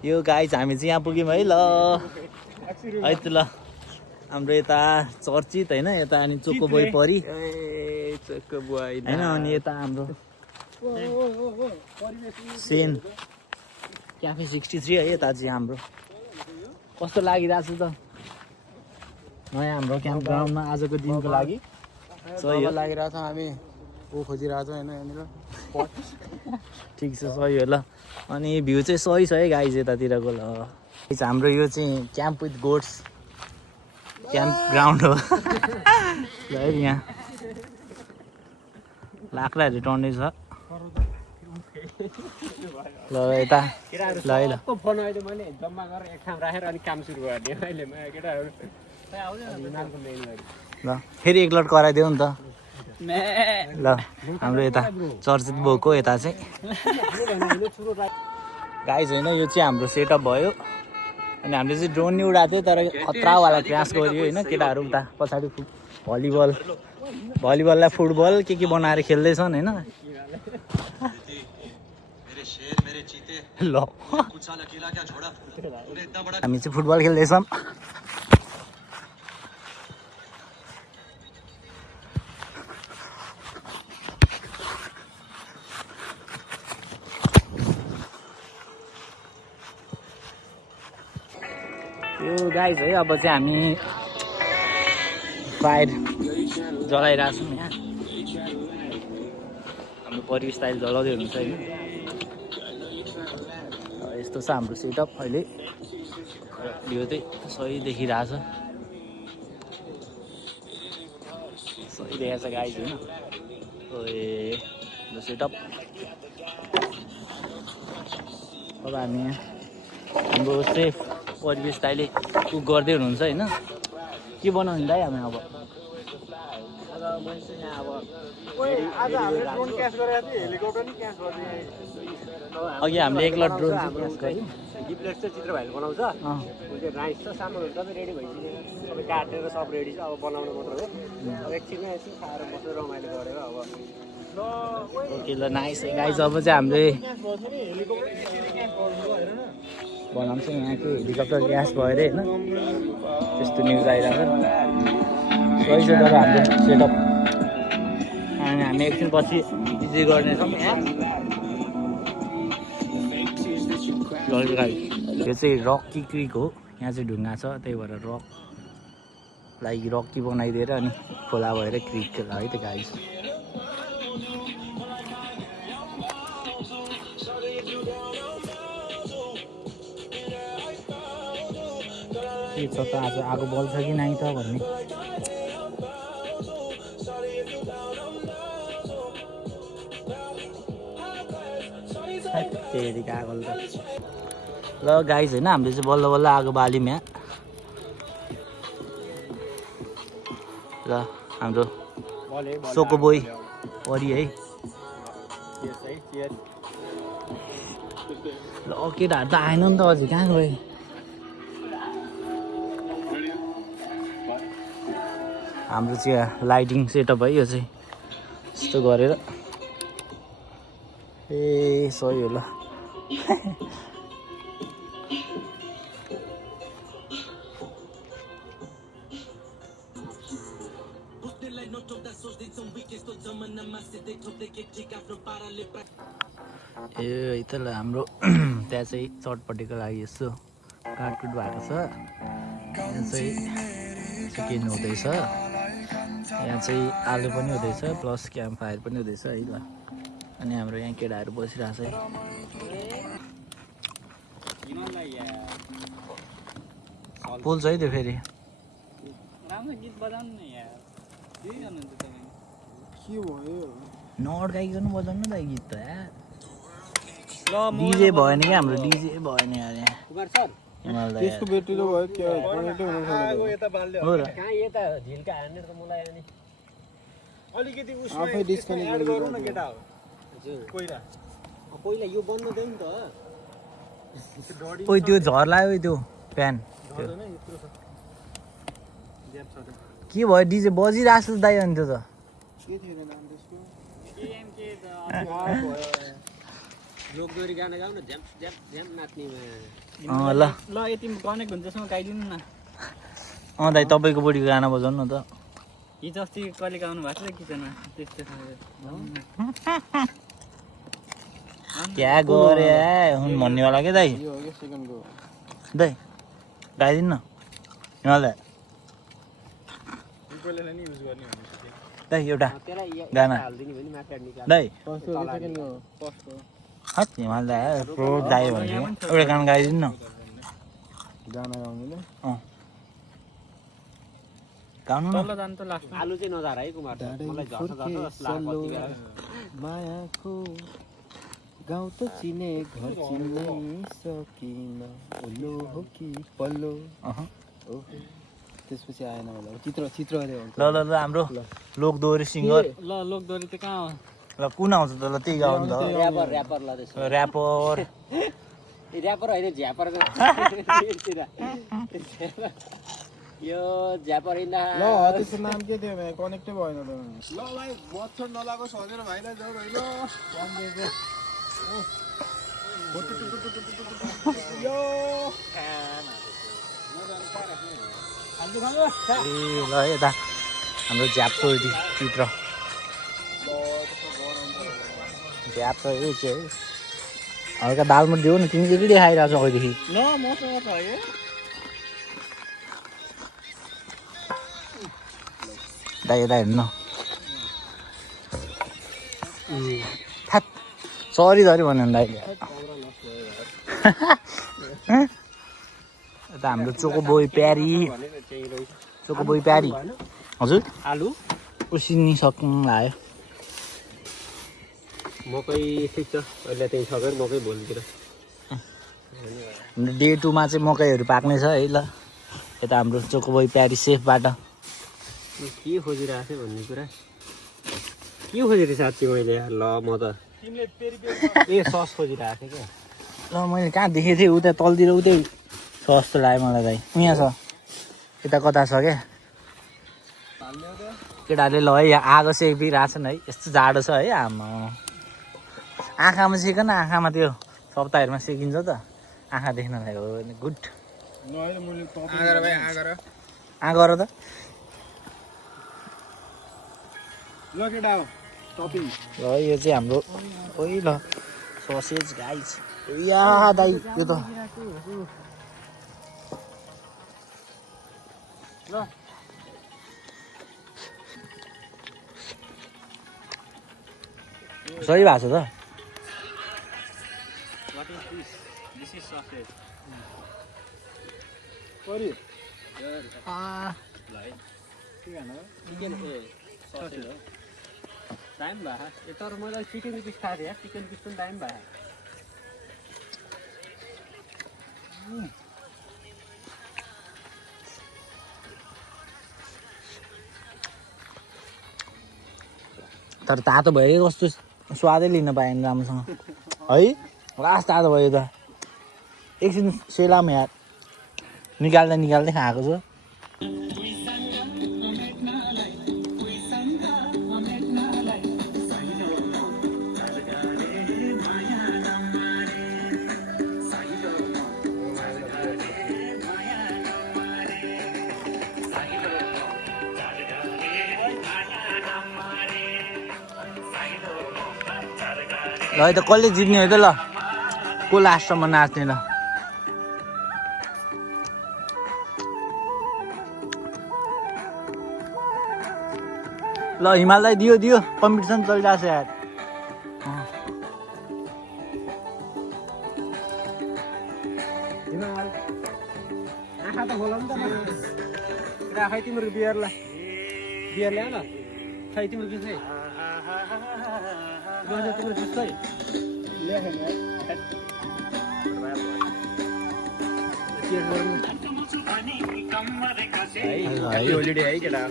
यो गाइज हामी चाहिँ यहाँ पुग्यौँ है ल है त ल हाम्रो यता चर्चित होइन यता अनि चोकोबोय परी होइन अनि यता हाम्रो सेन क्याफे 63 है यता चाहिँ हाम्रो कस्तो लागिरहेको छ त नयाँ हाम्रो क्याम्प ग्राउन्डमा आजको दिनको लागि सही हो लागिरहेको छ हामी खोजिरहेको छ होइन यहाँनिर ठिक छ सही हो ल अनि भ्यू चाहिँ सही छ है गाइज यतातिरको ल हाम्रो यो चाहिँ camp with goats camp ground हो ल है यहाँ लाक्राहरू टन्नै छ ल यता ल है ल फोन अहिले मैले जम्मा गरेर एक ठाउँ राखेर अनि काम सुरु गर्ने अहिले केटाहरू ल फेरि एकलट कराइदेऊ नि त ल हाम्रो यता चर्चित बोको यता चाहिँ गाइज होइन यो चाहिँ हाम्रो सेटअप भयो अनि हामीले चाहिँ ड्रोन नि उडाएको थियो तर खतरावाला क्रास गऱ्यो होइन केटाहरू उता पछाडि भलिबललाई फुटबल के बनाएर खेल्दैछन् होइन ल हामी चाहिँ फुटबल खेल्दैछौँ यो गाइज है अब चाहिँ हामी फायर जलाइरहेको छौँ यहाँ हाम्रो परिवेश स्टाइल जलाउँदै हुनुहुन्छ होइन यस्तो छ हाम्रो सेटअप अहिले यो चाहिँ सही देखिरहेछ सही देखाएको छ गाइज होइन ए सेटअप अब हामी हाम्रो सेफ परिवेश दाइले कुक गर्दै हुनुहुन्छ होइन के बनाउने दाइ हामी अब अघि हामीले एकलट ड्रोन गिफ्टलेट चाहिँ चित्र भाइले बनाउँछ राइस छ सामानहरू सबै रेडी भइसक्यो सबै काटेर सब रेडी छ अब बनाउनु मात्र हो अब एकछिनमा एकछिन खाएर बसेर रमाइलो गरेर अब ओके ल नाइस गाइज अब चाहिँ हामीले बनाउँछौँ यहाँ के हेलिकप्टर ग्यास भएर होइन त्यस्तो न्युज आइरहेको सही छ तर हाम्रो सेटअप अनि हामी एकछिन पछि इजी गर्नेछौँ यहाँ यो चाहिँ रकी क्रिक हो यहाँ चाहिँ ढुङ्गा छ त्यही भएर रकलाई रकी बनाइदिएर अनि खोला भएर क्रिक है त गाइस के छ त आज आगो बल्छ कि नै त भन्ने तेरिका आगो त ल गाइस होइन हामीले चाहिँ बल्ल बल्ल आगो बाल्यौँ यहाँ ल हाम्रो चोकोबोय परी है ल केटाहरू त आएन नि त अझै कहाँ गयो हाम्रो चाहिँ लाइटिङ सेटअप है यो चाहिँ यस्तो गरेर ए सही हो ल ए है त ल हाम्रो त्यहाँ चाहिँ चटपटेको लागि यसो काटकुट भएको छ यहाँ चाहिँ चिकन हुँदैछ यहाँ चाहिँ आलु पनि हुँदैछ प्लस क्याम्प फायर पनि हुँदैछ है ल अनि हाम्रो यहाँ केटाहरू बसिरहेछ है पोल्छ है त्यो फेरि नअड्काइकन बजाउनु न त गीत त डिजे भएन क्या हाम्रो डिजे भएन यार त्यसको ब्याट्री भयो क्या हो र कहाँ यता झिल्का हान्ने त मलाई अनि अलिकति आफै डिस्कनेक्ट गरौँ न केटा हो पहिला यो बन्द दियो नि त ओइ त्यो झर्लायो त्यो फ्यान के भयो डिजे बजिरहेको छ दाइ अनि त्यो त लोकदोरी गाना गाउन झ्याप झ्याप झ्याप नाच्नेमा ल ल यति कनेक्ट हुन्छ सँग गाइदिनु न दाइ तपाईँको बुढीको गाना बजाउनु न त हिजो अस्ति कहिले गाउनु भएको थियो किचनमा त्यस्तो क्या गरे हुन भन्नेवाला के दाइ यो हो कि सेकेन्डको दाइ गाइदिनु न हिमाल दाइ पहिला नि युज गर्ने भनेको दाइ एउटा त्यसलाई गाना हाल्दिने भने माथि निकाल्नु दाइ फर्स्टको कि सेकेन्डको फर्स्टको हत् हिमाल दाइ प्रो दाइ भने एउटा गाना गाइदिनु न गाना गाउँदैन गाउनु न तल जानु त लास्टमा आलु चाहिँ नजार है कुमार मलाई झर्छ झर्छ जस्तो लाग्छ कति बेला मायाको गाउँ त चिने घर चिन्नै सकिन ओलो हो कि पल्लो ओहो त्यसपछि आएन मलाई चित्र अरे हुन्छ ल ल ल हाम्रो लोकदोहोरी सिङ्गर ल लोकदोरी त कहाँ हो ल कुन आउँछ त ल त्यही गाउनु त ऱ्यापर ऱ्यापर ल त्यसो ऱ्यापर ऱ्यापर होइन झ्यापर यो झ्यापर ल त्यसको नाम के थियो भाइ कनेक्टै भएन त ल भाइ मच्छर नलागोस् भनेर भाइलाई जाऊ भाइ ल यो ए ल यता हाम्रो झ्यापको चित्र झ्याप छ यो चाहिँ हल्का दालमा दियो न तिमी के देखाइरहेको छ अघिदेखि ल मसँग छ है दाइ यता हेर्नु थात सरी धरी भन्यो नि दाइले यता हाम्रो चोकोबोय प्यारी चोकोबोय प्यारी हजुर आलु उसिनी सक्नु लाग्यो मकै ठिक छ अहिले त्यही सकेर मकै भोलितिर हाम्रो डे 2 मा चाहिँ मकैहरू पाक्ने छ है ल यता हाम्रो चोकोबोय प्यारी सेफबाट के खोजिरहेको थिएँ भन्ने कुरा के खोजेको साँच्ची मैले ल म त ए सस खोजिरहेको थिएँ क्या ल मैले कहाँ देखेको थिएँ उता तलतिर उतै छ जस्तो लाग्यो मलाई दाइ यहाँ छ यता कता छ क्या केटाहरूले ल है यहाँ आगो सेकिरहेछन् है यस्तो जाडो छ है आमा आँखामा सेक न आँखामा त्यो सप्ताहहरूमा सेकिन्छ त आँखा देख्नलाई हो भने गुड आँगर त ल केटा हो टपिङ ल यो चाहिँ हाम्रो ओइ ल ससेज गाइस या दाइ यो त ल सही भएको छ त What is this? This is sausage. परि टाइम भयो तर मलाई चिकन पिस खाएको थिएँ चिकन पिस पनि टाइम भयो तर तातो भयो कस्तो स्वादै लिन पाएन राम्रोसँग है लास्ट तातो भयो त एकछिन सेलामा यार निकाल्दै खाएको छु ल है त कसले जित्ने हो त ल को लास्टसम्म नाच्ने ल ल हिमाललाई दियो कम्पिटिसन चलिरहेको छ यार आँखा त खोला नि त राखाइ तिम्रो बियरलाई बियर ल्याउ न खै तिम्रो जुस है तिम्रो जुस खै होलिडे है केटा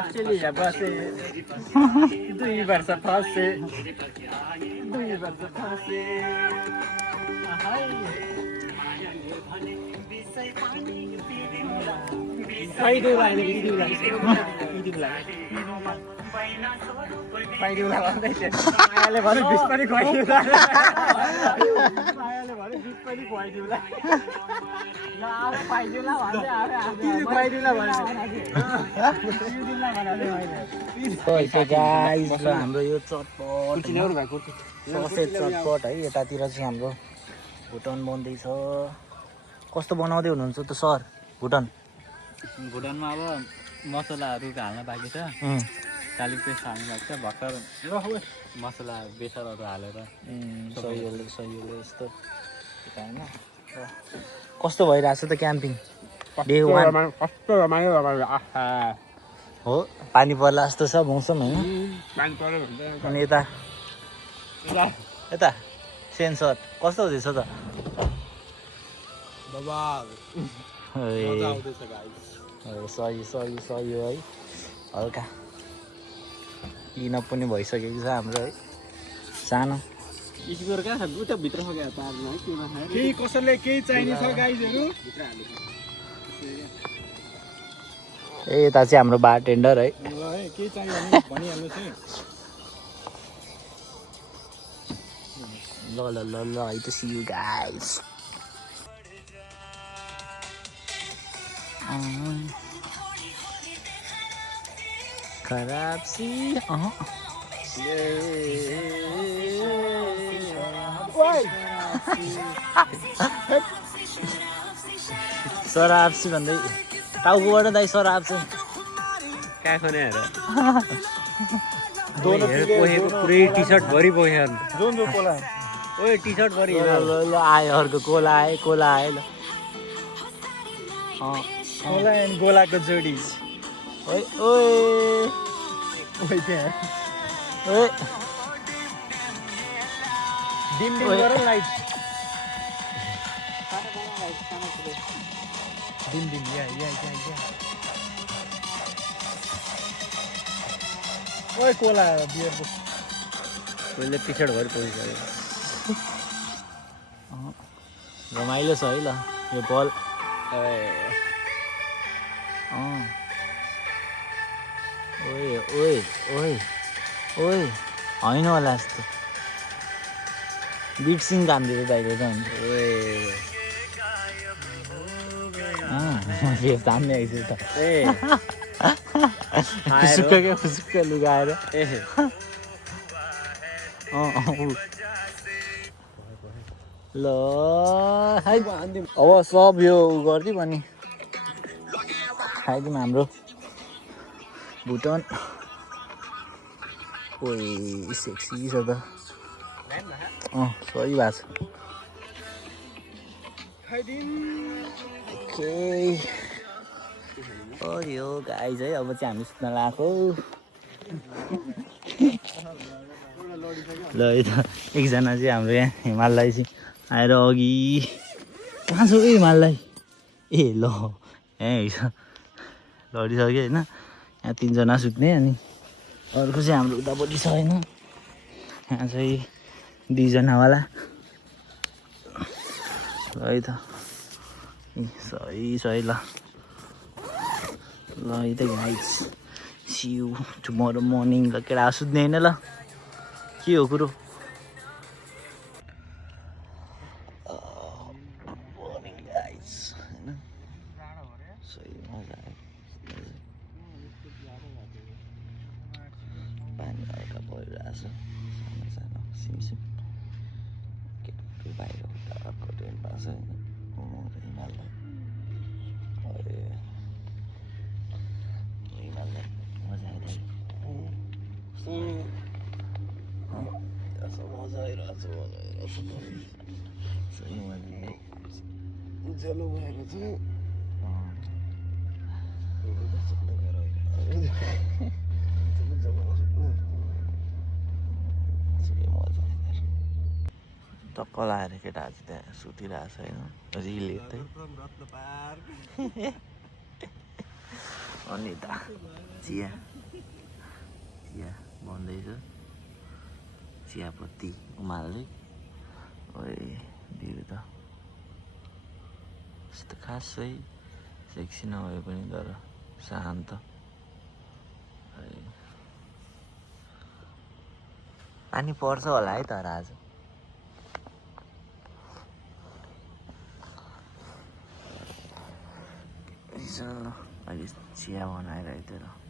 अस्ट्रेलिया बसे 2 वर्ष फसे 2 वर्ष फसे पाइदिउँला भन्दै थियो मायाले भन्यो बिस पनि खुवाइदिउँला मायाले भन्यो बिस पनि खुवाइदिउँला ल अब पाइदिउँला भन्दै आयो खुवाइदिउँला गाइस ल हाम्रो यो चटपट ससेज चटपट है यतातिर चाहिँ हाम्रो भुटन बन्दैछ कस्तो बनाउँदै हुनुहुन्छ त सर भुटन भुटानमा अब मसलाहरू हाल्न बाँकी छ काली पेस्ट हाल्नु भएको छ भर्खर मसला बेसारहरू हालेर सही हो यस्तो होइन कस्तो भइरहेछ त क्याम्पिङ डे 1 कस्तो रमाइलो हो पानी पर्ला जस्तो छ मौसम होइन पानी पर्यो भन्छ अनि यता यता सेन्सर कस्तो हुँदैछ त सही हो है हल्का क्लिन अप पनि भइसकेको छ हाम्रो है सानो स्पिकर कहाँ छ उता भित्र सकेर पार्नु है के नखाएर केही कसैले केही चाहिने छ गाइजहरू ए यता चाहिँ हाम्रो बारटेन्डर है ल है केही चाहियो भने भनिहाल्नुहोस् है ल है त सी यु गाइस खराब सी सराप्सी भन्दै टाउकोबाट दाइ सराप्छ कहाँ खने हेर पुरै टी सर्ट भरि पोख्यो जुन जो कोला ओए टी सर्ट भरि ल आयो अर्को कोला आयो ल कोला एन्ड गोलाको जोडी ओए ओए ओइ त्यहाँ ओए डिम गर लाइट डिम या ओइ कोला बियर मैले टी सर्ट भरि पोखिसक्यो रमाइलो छ है ल यो बल ओए होइन होला जस्तो बिट सिङ काम दिएको दाइले त फेस तान्ने आइसक्यो त फुसुक्क लुगाएर ल अब सब यो गरिदिउँ अनि खाइदिउँ हाम्रो भुटन ओए सेक्सी छ त सही भएको छ ओके यो गाइज है अब चाहिँ हामी सुत्न लगाएको ल है त एकजना चाहिँ हाम्रो यहाँ हिमाललाई चाहिँ आएर अघि कहाँ छ हिमाललाई ए ल यहीँ छ लडिसक्यो होइन यहाँ 3 जना सुत्ने अनि अर्को चाहिँ हाम्रो उतापट्टि छ होइन यहाँ चाहिँ 2 जनावाला है त सही ल है त guys see you tomorrow morning ल केटा सुत्ने होइन ल के हो कुरो मर्निङ गाइस होइन सही मजा आयो पानी हल्का परिरहेछ सानो सिमसिम केटाकेटी बाहिर उताको टेन्ट भएको छ होइन हिमाललाई हिमाललाई मजा आइरहेको मजा आइरहेछ सही मजा उज्यालो भएको छ टक्क लगाएर केटाहरू चाहिँ त्यहाँ सुतिरहेको छ होइन रिल हेर्दै अनि त चिया बन्दैछ चियापत्ती उमाल्दै ओए दियो त यस्तो खासै सेक्सी नभए पनि तर शान्त। पानी पर्छ होला है तर आज। अहिले चिया बनाइरहेको थियो र